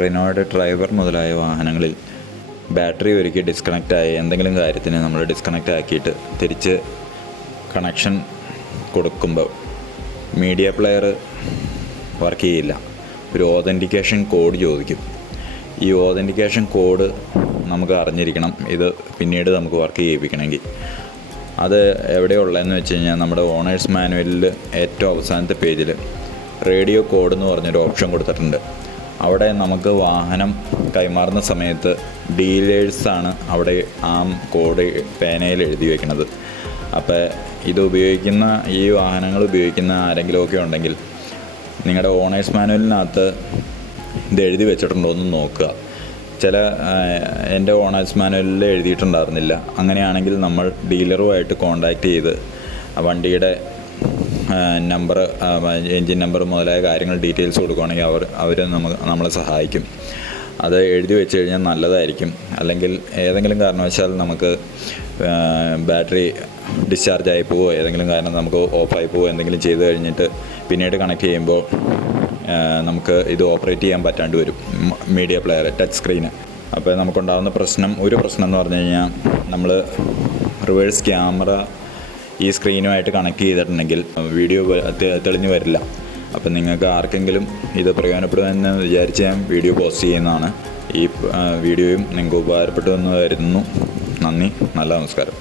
റിനോയുടെ driver മുതലായ വാഹനങ്ങളിൽ battery ഒരിക്കൽ ഡിസ്കണക്റ്റായി എന്തെങ്കിലും കാര്യത്തിന് നമ്മൾ ഡിസ്കണക്റ്റ് ആക്കിയിട്ട് തിരിച്ച് കണക്ഷൻ കൊടുക്കുമ്പോൾ മീഡിയ പ്ലെയർ വർക്ക് ചെയ്യില്ല. ഒരു ഓതൻറ്റിക്കേഷൻ കോഡ് ചോദിക്കും. ഈ ഓതൻറ്റിക്കേഷൻ കോഡ് നമുക്ക് അറിഞ്ഞിരിക്കണം, ഇത് പിന്നീട് നമുക്ക് വർക്ക് ചെയ്യിപ്പിക്കണമെങ്കിൽ. അത് എവിടെയുള്ളതെന്ന് വെച്ച് കഴിഞ്ഞാൽ നമ്മുടെ ഓണേഴ്സ് മാനുവലിൽ ഏറ്റവും അവസാനത്തെ പേജിൽ റേഡിയോ കോഡ് എന്ന് പറഞ്ഞൊരു ഓപ്ഷൻ കൊടുത്തിട്ടുണ്ട്. അവിടെ നമുക്ക് വാഹനം കൈമാറുന്ന സമയത്ത് ഡീലേഴ്സാണ് അവിടെ ആ കോഡ് പേനയിൽ എഴുതി വയ്ക്കുന്നത്. അപ്പോൾ ഇത് ഉപയോഗിക്കുന്ന ഈ വാഹനങ്ങൾ ഉപയോഗിക്കുന്ന ആരെങ്കിലുമൊക്കെ ഉണ്ടെങ്കിൽ നിങ്ങളുടെ ഓണേഴ്സ് മാനുവലിനകത്ത് ഇത് എഴുതി വെച്ചിട്ടുണ്ടോ എന്ന് നോക്കുക. എൻ്റെ ഓണേഴ്സ് മാനുവലിൽ എഴുതിയിട്ടുണ്ടായിരുന്നില്ല. അങ്ങനെയാണെങ്കിൽ നമ്മൾ ഡീലറുമായിട്ട് കോൺടാക്റ്റ് ചെയ്ത് വണ്ടിയുടെ നമ്പർ, എൻജിൻ നമ്പർ മുതലായ കാര്യങ്ങൾ ഡീറ്റെയിൽസ് കൊടുക്കുകയാണെങ്കിൽ അവർ നമ്മളെ സഹായിക്കും. അത് എഴുതി വെച്ച് കഴിഞ്ഞാൽ നല്ലതായിരിക്കും. അല്ലെങ്കിൽ ഏതെങ്കിലും കാരണവശാൽ നമുക്ക് ബാറ്ററി ഡിസ്ചാർജ് ആയി പോവോ, ഏതെങ്കിലും കാരണം നമുക്ക് ഓഫായി പോവോ, എന്തെങ്കിലും ചെയ്ത് കഴിഞ്ഞിട്ട് പിന്നീട് കണക്ട് ചെയ്യുമ്പോൾ നമുക്ക് ഇത് ഓപ്പറേറ്റ് ചെയ്യാൻ പറ്റാണ്ട് വരും, മീഡിയ പ്ലെയർ ടച്ച് സ്ക്രീന്. അപ്പോൾ നമുക്കുണ്ടാകുന്ന ഒരു പ്രശ്നം എന്ന് പറഞ്ഞു കഴിഞ്ഞാൽ നമ്മൾ റിവേഴ്സ് ക്യാമറ ഈ സ്ക്രീനുമായിട്ട് കണക്ട് ചെയ്തിട്ടുണ്ടെങ്കിൽ വീഡിയോ തെളിഞ്ഞു വരില്ല. അപ്പം നിങ്ങൾക്ക് ആർക്കെങ്കിലും ഇത് പ്രയോജനപ്പെടുമെന്ന് വിചാരിച്ച് ഞാൻ വീഡിയോ പോസ്റ്റ് ചെയ്യുന്നതാണ്. ഈ വീഡിയോയും നിങ്ങൾക്ക് ഉപകാരപ്പെട്ടു എന്ന് കരുതുന്നു. നന്ദി, നല്ല നമസ്കാരം.